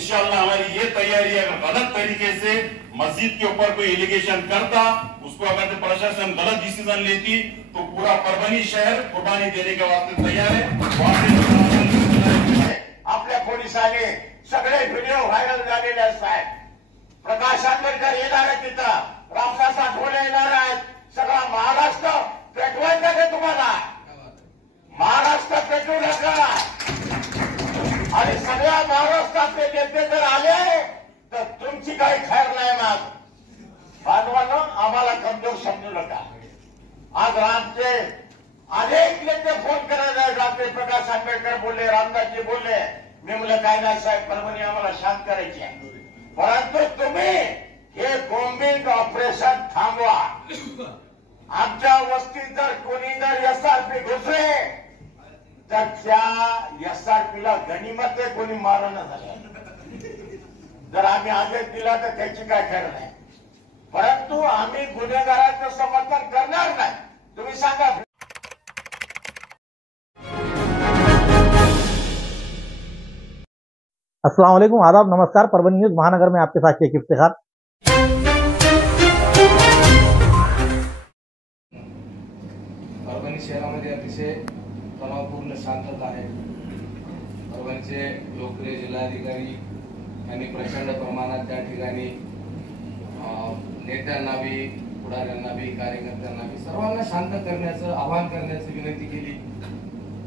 इंशाल्लाह हमारी ये तैयारी है, अगर गलत तरीके से मस्जिद के ऊपर कोई एलिगेशन करता, उसको अगर प्रशासन गलत डिसीजन लेती तो पूरा परभणी शहर कुर्बानी देने के वास्ते तैयार है। आपल्या पोलिसांनी सगळे व्हिडिओ व्हायरल झालेले असतात। प्रकाश आंबेडकर येणार आहे, तिथं रामदास आठवले येणार आहेत, सगळा महाराष्ट्र पेटवायचा का तुम्हाला? महाराष्ट्र पेटवू नका। आणि सगळ्या महाराष्ट्रातले नेते जर आले तर तुमची काही खैर नाही। मग बांधवांनो, आम्हाला कमजोर समजू नका। आज रामचे अनेक नेते फोन करायला रात्री प्रकाश आंबेडकर बोलले, रामदासजी बोलले, मी म्हणलं काय नाही साहेब, परभणी आम्हाला शांत करायची आहे, परंतु तुम्ही हे बॉम्बिंग ऑपरेशन थांबवा। आमच्या वस्तीत जर कोणी जर एसआरपी घुसले तर त्या एसआरपीला गनिमत कोणी मारण झालं, जर आम्ही आदेश दिला तर त्याची काय खरं नाही, परंतु आम्ही गुन्हेगारांचं समर्थन करणार नाही। तुम्ही सांगा। अस्सलाम वालेकुम, आदाब, नमस्कार। परभणी न्यूज महानगर में आपके साथ शेख इफ्तिखार। परभणी शहरामध्ये अतिशय तणावपूर्ण शांतता आहे। परभणीचे लोकप्रिय जिल्हाधिकारी यांनी प्रचंड प्रमाणात त्या ठिकाणी नेत्यांना बी, पुढाऱ्यांना बी, कार्यकर्त्यांना बी सर्वांना शांत करण्याचं आवाहन करण्याची विनंती केली।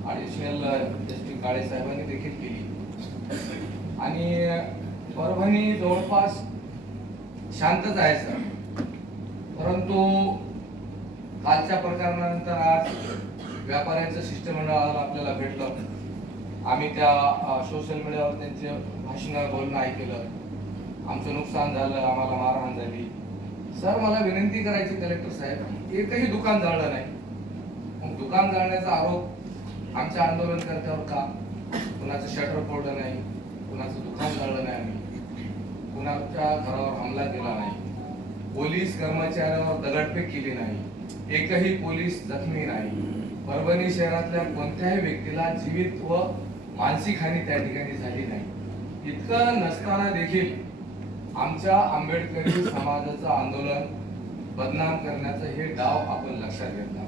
ॲडिशनल जस्टिस काळे साहेबांनी देखील केली आणि परभणी जवळपास शांतच आहे सर, परंतु कालच्या प्रकरणानंतर आज व्यापाऱ्यांचं शिष्टमंडळाला आपल्याला भेटलं। आम्ही त्या सोशल मीडियावर त्यांचे भाषण बोलणं ऐकलं, आमचं नुकसान झालं, आम्हाला मारहाण झाली। सर, मला विनंती करायची कलेक्टर साहेब, एकही दुकान जाळलं नाही, मग दुकान जाळण्याचा आरोप आमच्या आंदोलनकर्त्यावर का? कुणाचं शटर फोडलं नाही, कुणाचं दुकान जाळलं नाही, आम्ही कुणाच्या घरावर हमला केला नाही, पोलीस कर्मचाऱ्यावर दगडफेक केली नाही, एकही पोलीस जखमी नाही, परभणी शहरातल्या कोणत्याही व्यक्तीला जीवित व मानसिक हानी त्या ठिकाणी झाली नाही। इतकं नसताना देखील आमच्या आंबेडकरी समाजाचं आंदोलन बदनाम करण्याचं हे डाव आपण लक्षात घेतला।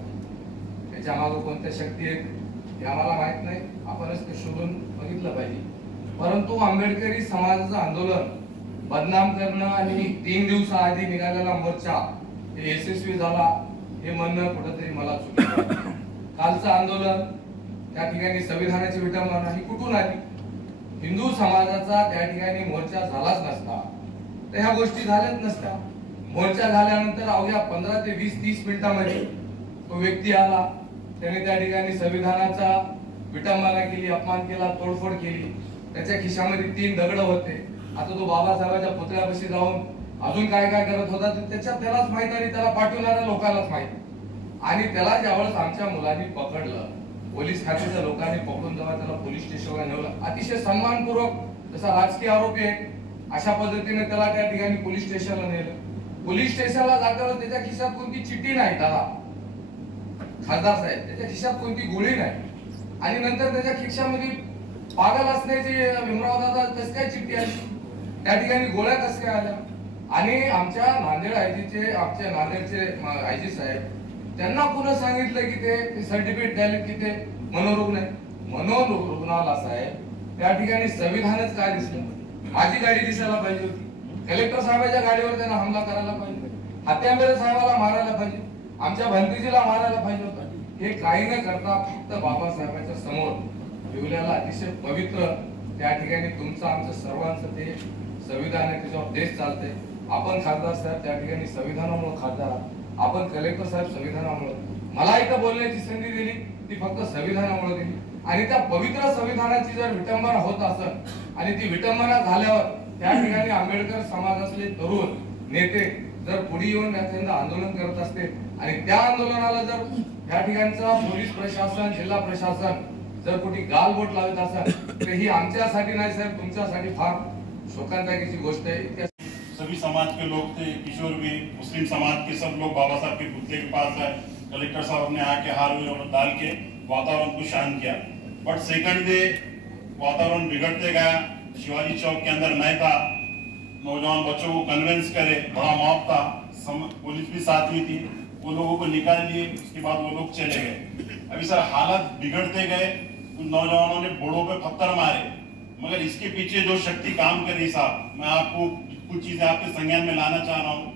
त्याच्या मागे कोणत्या शक्ती आहेत हे आम्हाला माहित नाही, आपणच ते शोधून बघितलं पाहिजे, परंतु आंबेडकरी समाजाचं आंदोलन बदनाम करणं आणि 3 दिवसाआधी निघालेला मोर्चा हे यशस्वी झाला हे म्हणणं कुठंतरी मला चुकीचं। कालचं आंदोलन त्या ठिकाणी संविधानाची विटंबना ही कुठून आली? हिंदू समाजाचा त्या ठिकाणी मोर्चा झालाच नसता तर ह्या गोष्टी झाल्याच नसत्या। मोर्चा झाल्यानंतर अवघ्या 15 ते 20-30 मिनिटांमध्ये तो व्यक्ती आला, त्याने त्या ठिकाणी संविधानाचा विटंबना केली, अपमान केला, तोडफोड केली, त्याच्या खिशामध्ये 3 दगड होते। आता तो बाबासाहेबांच्या पुतळ्यापाशी जाऊन अजून काय काय करत होता त्यालाच माहित आणि त्याला पाठवणाऱ्या लोकांनाच माहित। आणि त्याला ज्यावेळेस आमच्या मुलांनी पकडलं, पोलीस खात्याच्या लोकांनी पकडून जेव्हा त्याला पोलीस स्टेशनला नेलं, अतिशय सन्मानपूर्वक, जसा राजकीय आरोपी आहे अशा पद्धतीने त्याला त्या ठिकाणी पोलीस स्टेशनला नेलं। पोलीस स्टेशनला जाताना त्याच्या खिशात कोणती चिठ्ठी नाही, त्याला खासदार साहेब त्याच्या खिशात कोणती गोळी नाही, आणि नंतर त्याच्या खिशामध्ये पागल असण्याची भीमराव दादा कस काय चिठ्ठी आली, त्या ठिकाणी गोळ्या कस काय आल्या? आणि आमच्या नांदेड आयजीचे, आमच्या नांदेडचे आयजी साहेब त्यांना पुन्हा सांगितलं की ते सर्टिफिकेट द्यायला की ते मनोरुग्ण आहे। मनोरुग्णाला साहेब त्या ठिकाणी संविधानच काय दिसलं? माझी गाडी दिसायला पाहिजे होती, कलेक्टर साहेबांच्या गाडीवर त्यांना हमला करायला पाहिजे, हात्यांबेरे साहेबाला मारायला पाहिजे, आमच्या भंतीजीला मारायला पाहिजे होतं। हे काही न करता फक्त बाबासाहेबांच्या समोर ठेवलेला अतिशय पवित्र त्या ठिकाणी तुमचं आमचं सर्वांचं ते संविधान आहे, त्याच्यावर देश चालते। आपण खासदार साहेब त्या ठिकाणी संविधानामुळे खासदार, आपण कलेक्टर साहेब संविधानामुळे, मला इथं बोलण्याची संधी दिली ती फक्त संविधानामुळे दिली। आणि त्या पवित्र संविधानाची जर विटंबना होत असेल आणि ती विटंबना झाल्यावर त्या ठिकाणी आंबेडकर समाजातले तरुण नेते जर पुढे येऊन एखादं आंदोलन करत असते आणि त्या आंदोलनाला जर या ठिकाणचा पोलीस प्रशासन, जिल्हा प्रशासन जर कुठे गालबोट लावत असेल तर ही आमच्यासाठी नाही साहेब, तुमच्यासाठी फार शोकांतिकाची गोष्ट आहे। सभी समाज के लोग थे, किशोर भी, मुस्लिम समाज के सब लोग बाबा साहब के पुतले के पास आए। कलेक्टर साहब ने आके हार डाल के वातावरण को शांत किया, बट सेकंड डे वातावरण बिगड़ते गया। शिवाजी चौक के अंदर मैं था, नौजवान बच्चों को कन्विंस करे, बड़ा मॉब था, पुलिस भी साथ में थी, वो लोगों को निकाल लिए, उसके बाद वो लोग चले गए। अभी सर हालत बिगड़ते गए, उन नौजवानों ने बोड़ों पे पत्थर मारे, मगर इसके पीछे जो शक्ति काम कर रही साहब, मैं आपको कुछ चीजें आपके संज्ञान में लाना चाह रहा हूँ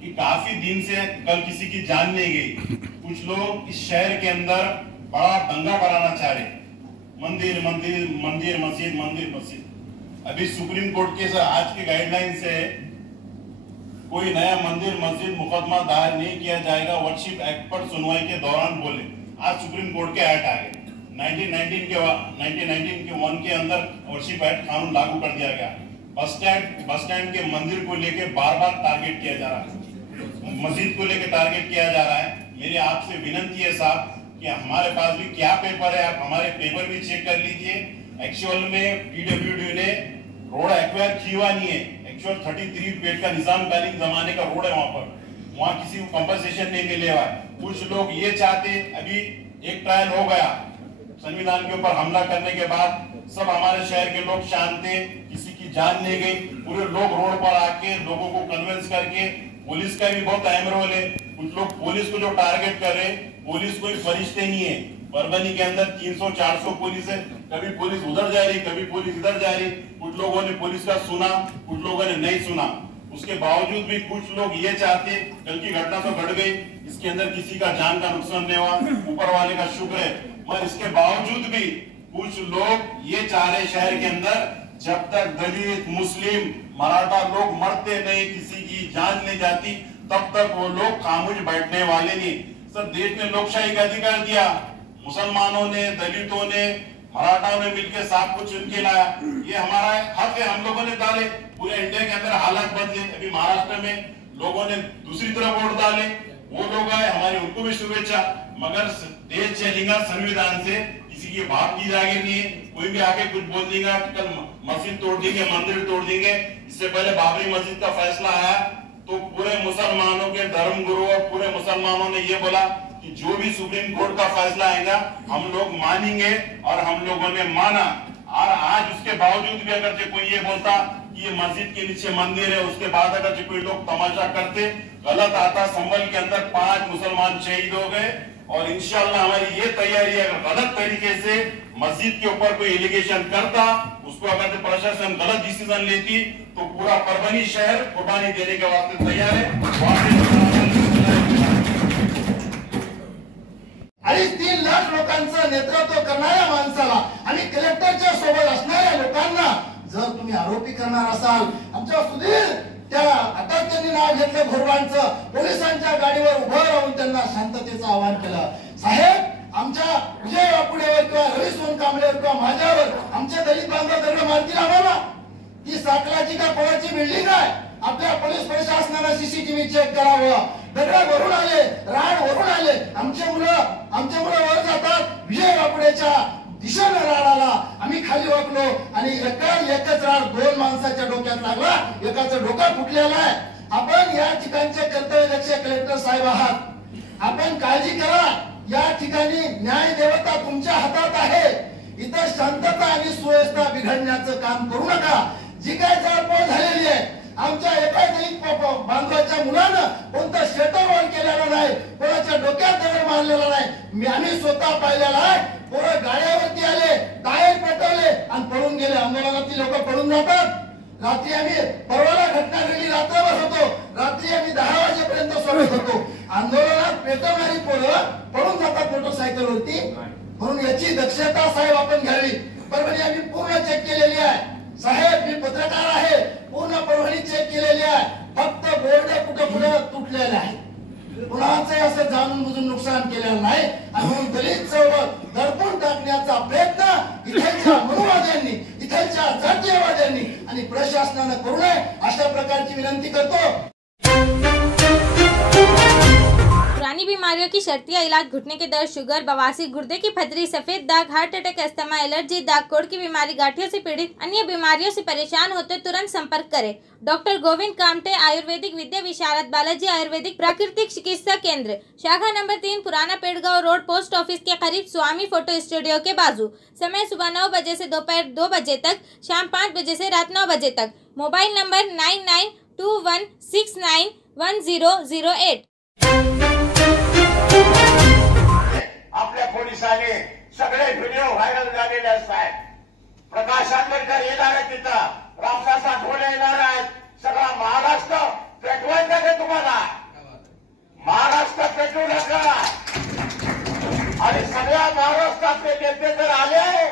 कि काफी दिन से कल किसी की जान नहीं गई। कुछ लोग इस शहर के अंदर बड़ा दंगा कराना चाह रहे, मंदिर मंदिर मंदिर मस्जिद मंदिर मस्जिद। अभी सुप्रीम कोर्ट के सर आज के गाइडलाइन से कोई नया मंदिर मस्जिद मुकदमा दायर नहीं किया जाएगा वर्शिप एक्ट पर सुनवाई के दौरान बोले। आज सुप्रीम कोर्ट के एक्ट आ गए, 1919 के 1 के अंदर वर्शिप एक्ट कानून लागू कर दिया गया। बस स्टैंड के मंदिर को लेके बार बार टारगेट किया जा रहा है, मस्जिद को लेके टारगेट किया जा रहा है। मेरी आपसे विनती है साहब कि हमारे पास भी क्या पेपर है, आप हमारे पेपर भी चेक कर लीजिए। एक्चुअल में पीडब्ल्यूडी ने रोड एक्वायर किया नहीं है, एक्चुअल 33 फीट का निजाम-कालीन जमाने का रोड है वहां किसी को कंपनसेशन नहीं मिले हुआ है। कुछ लोग ये चाहते, अभी एक ट्रायल हो गया संविधान के ऊपर हमला करने के बाद, सब हमारे शहर के लोग शांत थे, किसी की जान नहीं गई, पूरे लोग रोड पर आके लोगों को कन्विंस करके, पुलिस का भी बहुत अहम रोल है। कुछ लोग पुलिस को जो टारगेट कर रहे, पुलिस कोई फरिश्ते नहीं है। परभनी के अंदर 300-400 पुलिस है, कभी पुलिस उधर जा रही, कभी पुलिस इधर जा रही। कुछ लोगों ने पुलिस का सुना, कुछ लोगों ने नहीं सुना। उसके बावजूद भी कुछ लोग ये चाहते, कल की घटना तो घट गई, इसके अंदर किसी का जान का नुकसान नहीं हुआ, ऊपर वाले का शुक्र है, मगर इसके बावजूद भी कुछ लोग ये चाह रहे शहर के अंदर, जब तक दलित मुस्लिम मराठा लोग मरते नहीं, किसी की जान नहीं जाती, तब तक वो लोग खामोश बैठने वाले नहीं। सर देश ने लोकशाही का अधिकार दिया, मुसलमानों ने, दलितों ने, मराठाओं ने मिलकर सब कुछ उनके लाया, ये हमारा हक है, हम लोगों ने डाले। पूरे इंडिया के अंदर हालात बदले, अभी महाराष्ट्र में लोगों ने दूसरी तरफ वोट डाले, वो लोग आए, हमारी उनको भी शुभेच्छा, मगर देश चलेगा संविधान से, किसी की बात की जाएगी नहीं। कोई भी आके कुछ बोल देगा कि कल मस्जिद तोड़ देंगे, मंदिर तोड़ देंगे। इससे पहले बाबरी मस्जिद का फैसला आया तो पूरे मुसलमानों के धर्म गुरु और पूरे मुसलमानों ने ये बोला कि जो भी सुप्रीम कोर्ट का फैसला आएगा हम लोग मानेंगे, और हम लोगों ने माना। और आज उसके बावजूद भी अगर कोई ये बोलता कि ये मस्जिद के नीचे मंदिर है, उसके बाद अगर कोई लोग तमाशा करते, गलत आता। संभल के अंदर 5 मुसलमान शहीद हो गए, और इंशाल्लाह हमारी ये तैयारी है, अगर गलत तरीके से मस्जिद के ऊपर कोई एलिगेशन करता, उसको अगर प्रशासन गलत डिसीजन लेती, तो पूरा परभणी शहर कुर्बानी देने के वास्ते तैयार है। 3 लाख लोकांचं नेतृत्व करणाऱ्या माणसाला आणि कलेक्टरच्या सोबत असणाऱ्या लोकांना जर तुम्ही आरोपी करणार असाल, आमच्या सुधीर त्या अटक त्यांनी नाव घेतलं भोरवांचं, पोलिसांच्या गाडीवर उभं राहून त्यांना शांततेचं आवाहन केलं। साहेब आमच्या विजय बापुडेवर किंवा रवी सोनकांबळेवर किंवा माझ्यावर आमचे दलित बांधव दगड मारतील आम्हाला? ती साकलाची का कोणाची बिल्डिंग आहे? आपल्या पोलीस प्रशासनाने सीसीटीव्ही चेक करावं। दगड वरून आले, राड वरून आले, आमचे मुलं वर जातात, विजय बापुडेच्या दिशेने राड आला, आम्ही खाली वाकलो आणि एकच राड 2 माणसाच्या डोक्यात लागला, एकाचं डोकं फुटलेलं आहे। आपण या ठिकाणचे कर्तव्यदक्ष कलेक्टर साहेब आहात, आपण काळजी करा। या ठिकाणी न्याय देवता तुमच्या हातात आहे, इथं शांतता आणि सुव्यवस्था बिघडण्याचं काम करू नका। जी काय जाळपोळ झालेली आहे, आमच्या एका दलित बांधवाच्या मुलानं कोणतं शेटर वॉल केलेलं नाही, कोणाच्या डोक्यात दगड मारलेला नाही, आम्ही स्वतः पाहिलेला आहे। पोरं गाड्यावरती आले, टायर पेटवले आणि पळून गेले। आंदोलनातली लोक पळून जातात। रात्री आम्ही परवाला घटना घडली, रात्रभर होतो, रात्री आम्ही 10 वाजेपर्यंत सोडत होतो। आंदोलनात पेटवणारी पोरं पळून जातात मोटरसायकलवरती, म्हणून याची दक्षता साहेब आपण घ्यावी। परभणी आम्ही पूर्ण चेक केलेली आहे साहेब, मी पत्रकार आहे, पूर्ण परभणी चेक केलेली आहे, फक्त बोर्ड कुठं पुढं तुटलेले आहे, कुणाचं असं जाणून बुजून नुकसान केलेलं नाही। आणि म्हणून दलित चळवळ दडपून टाकण्याचा प्रयत्न इथलच्या मनुवाद्यांनी, इथलच्या जातीयवाद्यांनी आणि प्रशासनानं करू नये, अशा प्रकारची विनंती करतो। जानी बीमारियों की शर्तिया इलाज, घुटने के दर्द, शुगर, बवासीर, गुर्दे की पथरी, सफेद दाग, हार्ट अटैक, अस्थमा, एलर्जी, दाग, कोड़ की बीमारी, गांठियों से पीड़ित अन्य बीमारियों से परेशान होते तुरंत संपर्क करें। डॉक्टर गोविंद कामटे, आयुर्वेदिक विद्या विशारद, बालाजी आयुर्वेदिक प्राकृतिक चिकित्सा केंद्र, शाखा नंबर 3, पुराना पेड़गांव रोड, पोस्ट ऑफिस के करीब, स्वामी फोटो स्टूडियो के बाजू। समय सुबह 9 बजे से दोपहर 2 बजे तक, शाम 5 बजे से रात 9 बजे तक। Mobile number 9921691008। आपल्या पोलिसांनी सगळे व्हिडिओ व्हायरल झालेले असतात। प्रकाश आंबेडकर येणार आहे तिथं, रामदास आठवले येणार आहेत, सगळा महाराष्ट्र पेटवायचा का तुम्हाला? महाराष्ट्र पेटवू नका। आणि सगळ्या महाराष्ट्रातले नेते जर आले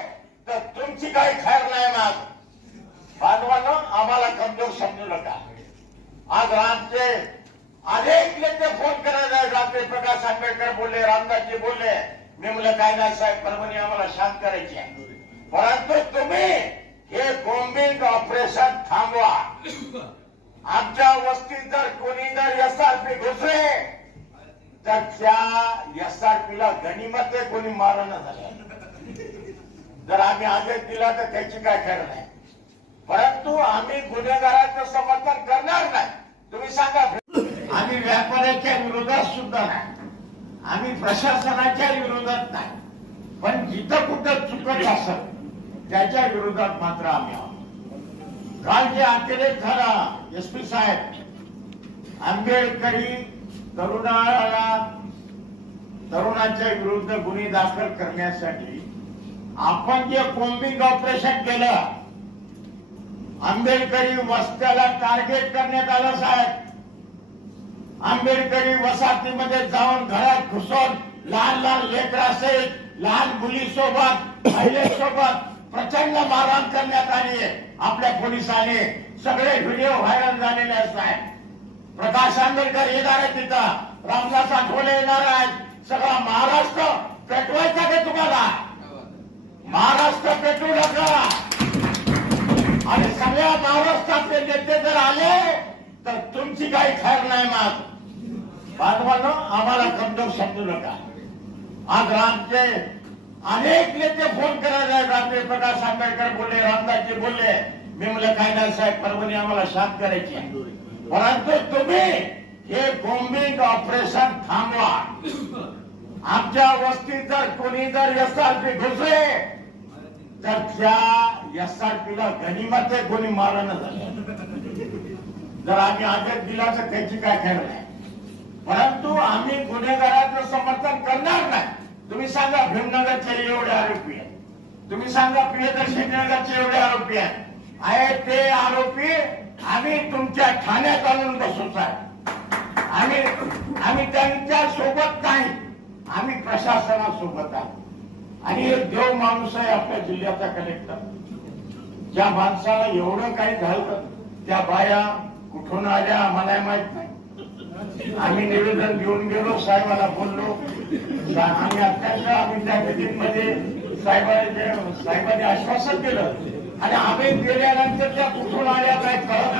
तर तुमची काही खैर नाही। मग बांधवांनो, आम्हाला कमजोर समजू नका। आज आमचे अनेक नेते फोन करायला रात्री प्रकाश आंबेडकर बोलले, रामदासजी बोलले, मी म्हणलं काय नाही साहेब, परभणी आम्हाला शांत करायची आहे, परंतु तुम्ही हे बॉम्बिंग ऑपरेशन थांबवा। आमच्या वस्तीत जर कोणी जर एसआरपी घुसले तर त्या एसआरपीला गनिमत कोणी मारण झालं। जर आम्ही आदेश दिला तर त्याची काय खरं नाही, परंतु आम्ही गुन्हेगारांचं समर्थन करणार नाही। तुम्ही सांगा, आम्ही व्यापाऱ्याच्या विरोधात सुद्धा नाही, आम्ही प्रशासनाच्या विरोधात नाही, पण जिथं कुठं चुकत असेल त्याच्या विरोधात मात्र आम्ही आहोत। काल जे अतिरेक झाला, एसपी साहेब, आंबेडकरी तरुणाच्या विरुद्ध गुन्हे दाखल करण्यासाठी आपण जे बॉम्बिंग ऑपरेशन केलं, आंबेडकरी वस्त्याला टार्गेट करण्यात आलं साहेब। आंबेडकरी वसाहतीमध्ये जाऊन घरात घुसून लहान लहान लेकरासहित, लहान मुलीसोबत, महिलेसोबत प्रचंड मारहाण करण्यात आली आहे। आपल्या पोलिसांनी सगळे व्हिडिओ व्हायरल झालेले आहेत। प्रकाश आंबेडकर येणार आहे तिथं, रामदास आठवले येणार आहेत, सगळा महाराष्ट्र पेटवायचा का तुम्हाला? महाराष्ट्र पेटवू नका। आणि सगळ्या महाराष्ट्रातले नेते जर आले तर तुमची काही खैर नाही। मग बांधवांनो, आम्हाला कमजोर समजू नका। आज आमचे अनेक नेते फोन करायला रात्री प्रकाश आंबेडकर बोलले, रामदासजी बोलले, मी म्हणलं काय नाही साहेब, परभणी आम्हाला शांत करायची आहे, परंतु तुम्ही हे बॉम्बिंग ऑपरेशन थांबवा। आमच्या वस्तीत जर कोणी जर एसआरपी घुसले तर त्या एसआरपीला गनिमत कोणी मारण झालं। जर आम्ही आदेश दिला तर त्याची काय खरं नाही, परंतु आम्ही गुन्हेगारांचं समर्थन करणार नाही। तुम्ही सांगा, भीमनगरचे एवढे आरोपी आहेत, तुम्ही सांगा प्रियदर्शनी नगरचे एवढे आरोपी आहेत, ते आरोपी आम्ही तुमच्या ठाण्यात आणून बसू साहेब। आम्ही त्यांच्या सोबत नाही, आम्ही प्रशासनासोबत आहोत। आणि एक देव माणूस आहे आपल्या जिल्ह्याचा कलेक्टर, ज्या माणसाला एवढं काही झालं, त्या बाया कुठून आल्या आम्हाला माहित नाही। आम्ही निवेदन घेऊन गेलो, साहेबाला बोललो, आम्ही आम्ही त्या मीटिंगमध्ये साहेबांनी आश्वासन केलं, आणि आम्ही गेल्यानंतर त्या कुठून आल्या काय कळत,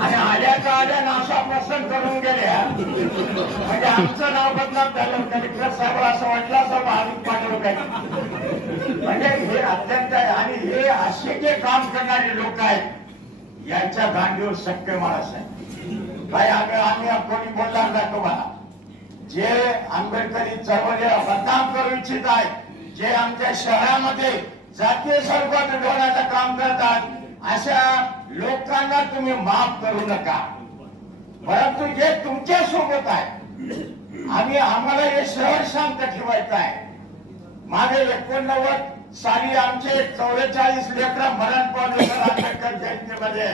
आणि आल्या नाशा पसंत करून गेल्या, म्हणजे आमचं नाव बदनाम झालं। कलेक्टर साहेब असं वाटलं असं महावीर पाठवलं काय, म्हणजे हे अत्यंत आहे। आणि हे असे जे काम करणारे लोक आहेत, यांच्या गांडीवर शक्य माणूस आहे काय? आम्ही कोणी बोलणार नाही तुम्हाला। जे आंबेडकरी चळवळीला बदनाम करू इच्छित आहेत, जे आमच्या शहरामध्ये जातीय स्वरूपात मिळवण्याचं काम करतात, अशा लोकांना तुम्ही माफ करू नका। परंतु जे तुमच्या सोबत आहे, आम्हाला हे शहर शांत ठेवायचं आहे। मागे 89 साली आमचे 44 लेकरं मरण पावले आंबेडकर जयंतीमध्ये,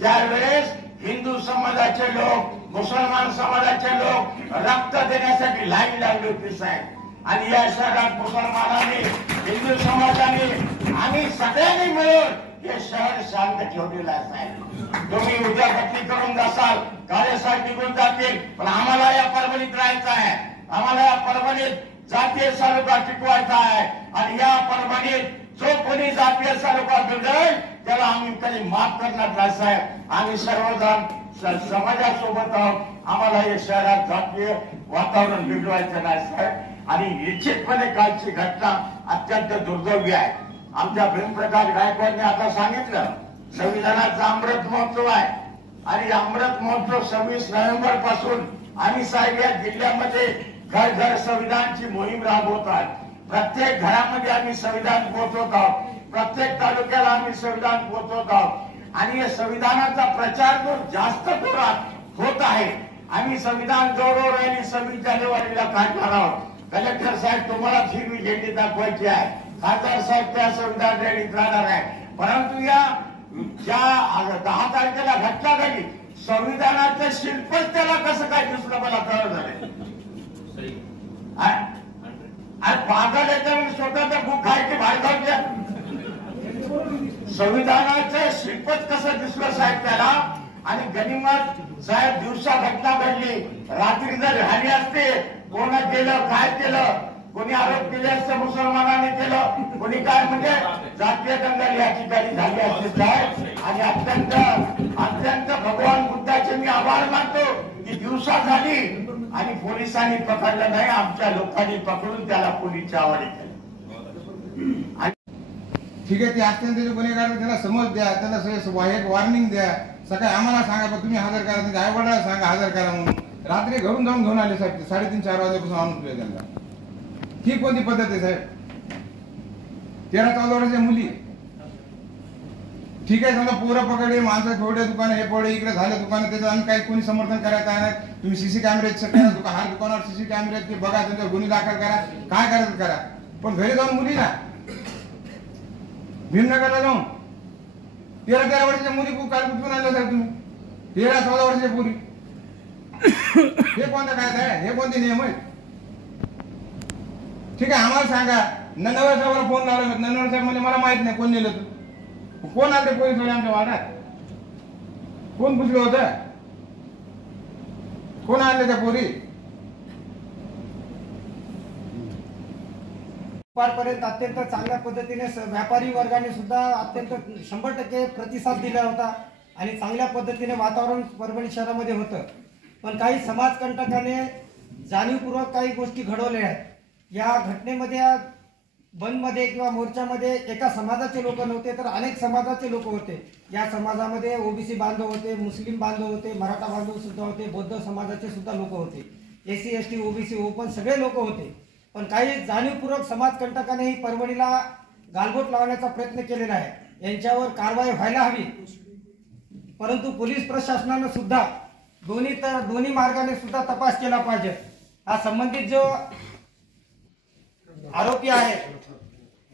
त्यावेळेस हिंदू समाजाचे लोक, मुसलमान समाजाचे लोक रक्त देण्यासाठी लाईन लागली होती साहेब। आणि या शहरात मुसलमानांनी, हिंदू समाजाने, आम्ही सगळ्यांनी मिळून हे शहर शांत ठेवलेलं आहे साहेब। तुम्ही उद्या बदली करून जासाल, कार्यसाहेब निघून जातील, पण आम्हाला या परभणीत राहायचं आहे। आम्हाला या परभणीत जातीय तालुका टिकवायचा आहे, आणि या परभणीत जो कोणी जातीय तालुका बिघडेल त्याला आम्ही कधी माफ करणार नाही साहेब। आम्ही सर्वजण समाजासोबत आहोत. आम्हाला या शहरात जातीय वातावरण बिघडवायचं नाही साहेब. आणि निश्चितपणे कालची घटना अत्यंत दुर्दैवी आहे. आमच्या प्रेमप्रकाश गायकवाडने आता सांगितलं संविधानाचा अमृत महोत्सव आहे आणि अमृत महोत्सव 26 नोव्हेंबर पासून आम्ही साहेब या जिल्ह्यामध्ये घर घर संविधानची मोहीम राबवत आहोत. प्रत्येक घरामध्ये आम्ही संविधान पोहोचवत आहोत. प्रत्येक तालुक्याला आम्ही संविधान पोहोचवत आहोत आणि या संविधानाचा प्रचार जो जास्त जोरात होत आहे. आम्ही संविधान गौरव रॅली 26 जानेवारीला काढणार आहोत. कलेक्टर साहेब तुम्हाला हिरवी झेंडी दाखवायची आहे. खासदार साहेब त्या संविधान रॅलीत राहणार आहे. परंतु या ज्या 10 तारखेला घटना घडली संविधानाचं शिल्पच त्याला कसं काय दिसलं मला कळत झालं. पागल याच्यावर स्वतःचा बुक खायची बाहेर संविधानाचं शिल्पच कसं दिसलं साहेब त्याला. आणि गनिमत साहेब दिवसा घटना घडली रात्री जर झाली असते कोणा केलं काय केलं कोणी आरोप केले असते मुसलमानाने केलं कोणी काय म्हणजे जातीय दंगल या ठिकाणी झाली असते साहेब. आणि अत्यंत भगवान बुद्धाचे मी आभार मानतो की दिवसा झाली आणि पोलिसांनी पकडलं नाही. आमच्या लोकांनी पकडून त्याला पोलीसच्या हवाले केलं. ठीक आहे, ते अत्यंत गुन्हेगार त्याला समज द्या, त्याला एक वॉर्निंग द्या. सकाळी आम्हाला सांगा तुम्ही हजर करा, तुमच्या आई वडिलांना सांगा हजर करा म्हणून. रात्री घरून जाऊन घेऊन आले साहेब 3:30-4 वाजल्यापासून आणून ठेवले त्यांना. ही कोणती पद्धत आहे साहेब? 13-14 वर्षाच्या मुली ठीक आहे समजा पोरं पकडले माणसं फोडले दुकानं हे फोडले इकडे झाले दुकानं त्याचं आम्ही काही कोणी समर्थन करायचं आहे. तुम्ही सीसी कॅमेरे हर दुकानावर सीसी कॅमेरे ते बघा त्यांच्यावर गुन्हे दाखल करा काय करायचं करा. पण घरी जाऊन मुली ना भीमनगरला जाऊन 13-13 वर्षाच्या मुली काल कुठून आणल्या साहेब तुम्ही? 13-14 वर्षाच्या मुली हे कोणता कायदा आहे? हे कोणते नियम आहेत? ठीक आहे आम्हाला सांगा. नन्नवर साहेबांना फोन लावला नन्नवर साहेब म्हणजे मला माहित नाही कोण नेलं तू कोण आले पोलीस वाले आमच्या वाड्यात कोण पुसलं होतं कोण आणले त्या पोरी? दुपारपर्यंत अत्यंत चांगल्या पद्धतीने व्यापारी वर्गाने सुद्धा अत्यंत 100% प्रतिसाद दिला होता आणि चांगल्या पद्धतीने वातावरण परभणी शहरामध्ये होतं. पण काही समाजकंटकाने जाणीवपूर्वक काही गोष्टी घडवल्या आहेत. या घटनेमध्ये बंदमध्ये किंवा मोर्चामध्ये एका समाजाचे लोक नव्हते तर अनेक समाजाचे लोक होते. या समाजामध्ये ओबीसी बांधव होते, मुस्लिम बांधव होते, मराठा बांधव सुद्धा होते, बौद्ध समाजाचे सुद्धा लोक होते, SC ST OBC ओपन सगळे लोक होते. पण काही जाणीवपूर्वक समाजकंटकाने ही परभणीला गालबोट लावण्याचा प्रयत्न केलेला आहे. यांच्यावर कारवाई व्हायला हवी. परंतु पोलीस प्रशासनाने सुद्धा दोन्ही मार्गाने सुद्धा तपास केला पाहिजे. हा संबंधित जो आरोपी आहे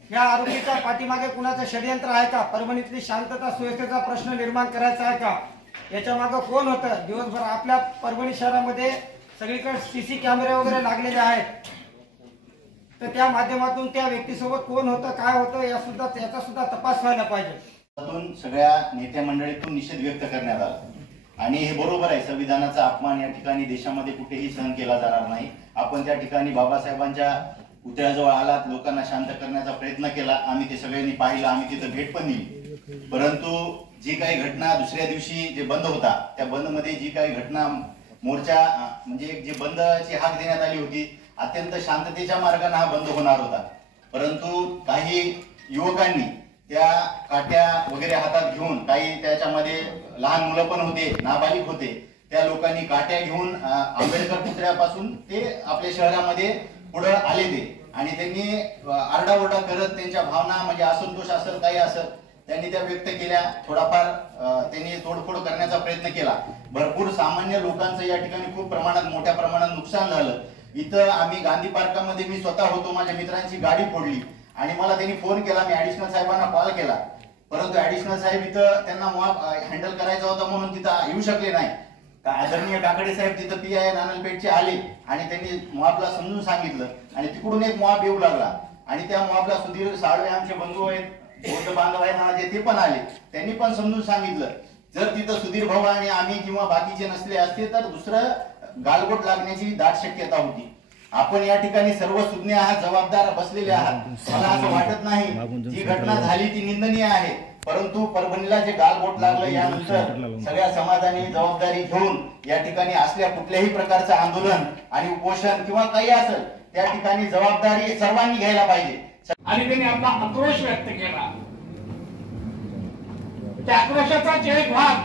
या आरोपीच्या पाठीमागे कुणाचं षडयंत्र आहे का? परभणीतली शांतता सुव्यवस्थेचा प्रश्न निर्माण करायचा आहे का? याच्या मागे कोण होतं? दिवसभर आपल्या परभणी शहरामध्ये सगळीकडे सीसी कॅमेरे वगैरे लागलेले आहेत. तर त्या माध्यमातून त्या व्यक्तीसोबत कोण होतं काय होतं याचा सुद्धा तपास व्हायला पाहिजे. सगळ्या नेत्या मंडळीतून निषेध व्यक्त करण्यात आला आणि हे बरोबर आहे. संविधानाचा अपमान या ठिकाणी देशामध्ये कुठेही सहन केला जाणार नाही. आपण त्या ठिकाणी बाबासाहेबांच्या पुतळ्याजवळ आलात लोकांना शांत करण्याचा प्रयत्न केला. आम्ही ते सगळ्यांनी पाहिलं, आम्ही तिथं भेट पण दिली. परंतु जी काही घटना दुसऱ्या दिवशी जे बंद होता त्या बंद मध्ये जी काही घटना मोर्चा म्हणजे जे बंदची हाक देण्यात आली होती अत्यंत शांततेच्या मार्गाने हा बंद होणार होता. परंतु काही युवकांनी त्या काट्या वगैरे हातात घेऊन काही त्याच्यामध्ये लहान मुलं पण होते नाबालिग होते त्या लोकांनी काट्या घेऊन आंबेडकर पुतळ्यापासून ते आपल्या शहरामध्ये पुढे आले ते आणि त्यांनी आरडाओरडा करत त्यांच्या भावना म्हणजे असंतोष असेल काही असेल त्यांनी त्या व्यक्त केल्या. थोडाफार त्यांनी तोडफोड करण्याचा प्रयत्न केला. भरपूर सामान्य लोकांचं या ठिकाणी खूप प्रमाणात मोठ्या प्रमाणात नुकसान झालं. इथं आम्ही गांधी पार्कामध्ये मी स्वतः होतो, माझ्या मित्रांची गाडी फोडली आणि मला त्यांनी फोन केला. मी ऍडिशनल साहेबांना कॉल केला परंतु ऍडिशनल साहेब इथं त्यांना मॉब हँडल करायचा होता म्हणून तिथं येऊ शकले नाही. आदरणीय काकडे साहेब तिथं PI नानलपेठचे आले आणि त्यांनी मॉबला समजून सांगितलं आणि तिकडून एक मॉब येऊ लागला आणि त्या मॉबला सुधीर साळवे आमचे बंधू आहेत बौद्ध बांधव आहेत माझे ते पण आले. त्यांनी पण समजून सांगितलं जर तिथं सुधीर भाऊ आणि आम्ही किंवा बाकीचे नसले असते तर दुसरं गालबोट लागण्याची दाट शक्यता होती. आपण या ठिकाणी सर्व सुज्ञ आहात, जबाबदार बसलेले आहात. मला असं वाटत नाही जी घटना झाली ती निंदनीय आहे परंतु परभणीला जे गालबोट लागलं यानंतर सगळ्या समाजाने जबाबदारी घेऊन या ठिकाणी असल्या कुठल्याही प्रकारचं आंदोलन आणि उपोषण किंवा काही असेल त्या ठिकाणी जबाबदारी सर्वांनी घ्यायला पाहिजे आणि त्यांनी आपला आक्रोश व्यक्त केला. त्या आक्रोशाचाच एक भाग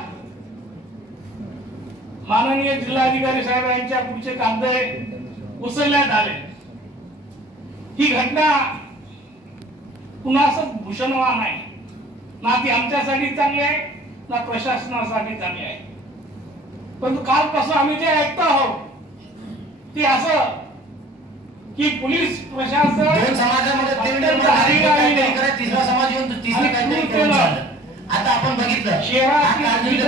माननीय जिल्हाधिकारी साहेब यांच्या पुढचे कागद उचलण्यात आले. ही घटना कुणाचं भूषणवान आहे, ना ती आमच्यासाठी चांगली आहे ना प्रशासनासाठी चांगली आहे. पण कालपासून आम्ही जे ऐकतो आहोत ते असं की पोलीस प्रशासन आता आपण बघितलं शहरातील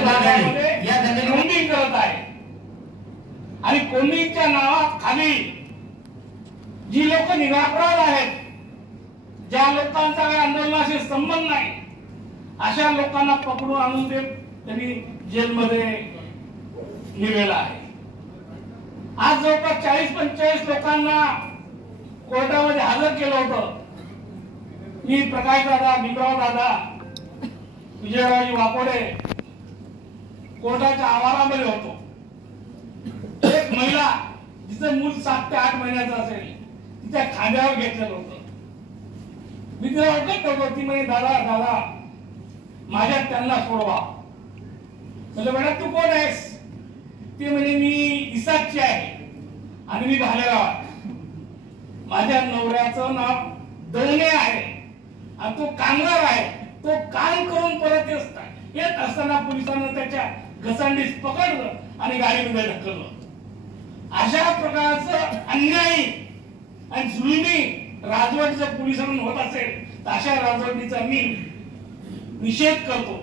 कोंडी करत आहे आणि कोंडीच्या नावाखाली जी लोक निरापराध आहेत, ज्या लोकांचा काही आंदोलनाशी संबंध नाही, अशा लोकांना पकडून आणून ते त्यांनी जेलमध्ये नेलेला आहे. आज जवळपास 40-45 लोकांना कोर्टामध्ये हजर केलं होतं. मी प्रकाश दादा, भीमराव दादा, विजयरावजी वाकोडे कोर्टाच्या आवारामध्ये होतो. एक महिला जिचं मूल 7 ते 8 महिन्याचं असेल तिच्या खांद्यावर घेतलेलं होतं. मी तिला ओळखत होतो. ती म्हणे दादा माझ्या त्यांना सोडवा. म्हटलं बेटा तू कोण आहेस? ती म्हणे मी इसादची आहे आणि मी भालेगावात. माझ्या नवऱ्याचं नाव दळणे आहे आणि तो कामगार आहे. तो काम करून परत येत असताना पोलिसांनी त्याच्या घसंडीस पकडलं आणि गाडीमध्ये ढकललं. अशा प्रकारचं अन्यायी आणि जुलमी राजवट जर पोलिसांकडून होत असेल तर अशा राजवटीचा मी निषेध करतो.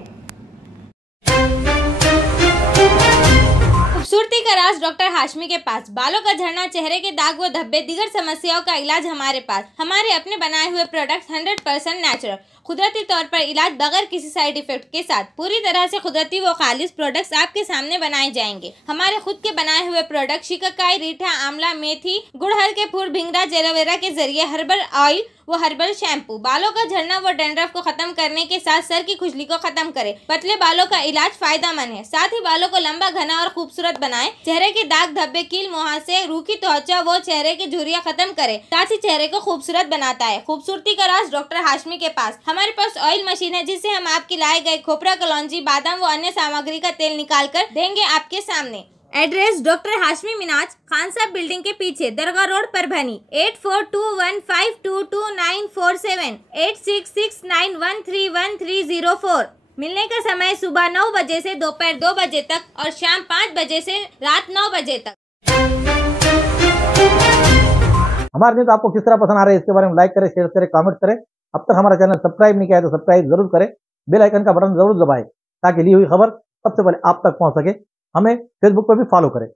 खूबसूरती का राज डॉक्टर हाशमी के पास. बालों का झड़ना, चेहरे के दाग व धब्बे, दीगर समस्याओं का इलाज हमारे पास. हमारे अपने बनाए हुए प्रोडक्ट्स 100% नेचुरल, कुदरती तौर पर इलाज बगैर किसी साइड इफेक्ट के साथ. पूरी तरह से कुदरती व खालिश प्रोडक्ट्स आपके सामने बनाए जाएंगे. हमारे खुद के बनाए हुए प्रोडक्ट शिकाकाई, रीठा, आंवला, मेथी, गुड़हल के फूल, भिंगरा, एलोवेरा के जरिए हर्बल ऑयल वो हर्बल शैम्पू बालों का झड़ना व डैंड्रफ को खत्म करने के साथ सर की खुजली को खत्म करे. पतले बालों का इलाज फायदेमंद है, साथ ही बालों को लंबा, घना और खूबसूरत बनाए. चेहरे के दाग धब्बे, कील मुहासे, रूखी त्वचा वो चेहरे की झुर्रियां खत्म करे, साथ ही चेहरे को खूबसूरत बनाता है. खूबसूरती का राज डॉक्टर हाशमी के पास. हमारे पास ऑयल मशीन है जिससे हम आपके लाए गए खोपरा, कलौंजी, बादाम व अन्य सामग्री का तेल निकाल कर देंगे आपके सामने. एड्रेस डॉक्टर हाशमी मिनाज, खान साहब बिल्डिंग के पीछे, दरगाह रोड, परभणी. 8421522947, 8669131304. मिलने का समय सुबह 9 बजे से दोपहर 2 बजे तक और शाम 5 बजे से रात 9 बजे तक. हमारे न्यूज आपको किस तरह पसंद आ रहा है इसके बारे में लाइक करें, शेयर करें, कमेंट करें. अब तक हमारा चैनल सब्सक्राइब नहीं किया है तो सब्सक्राइब जरूर करें. बेल आइकन का बटन जरूर दबाएं ताकि ली हुई खबर सबसे पहले आप तक पहुंच सके. हमें फेसबुक पर भी फॉलो करें.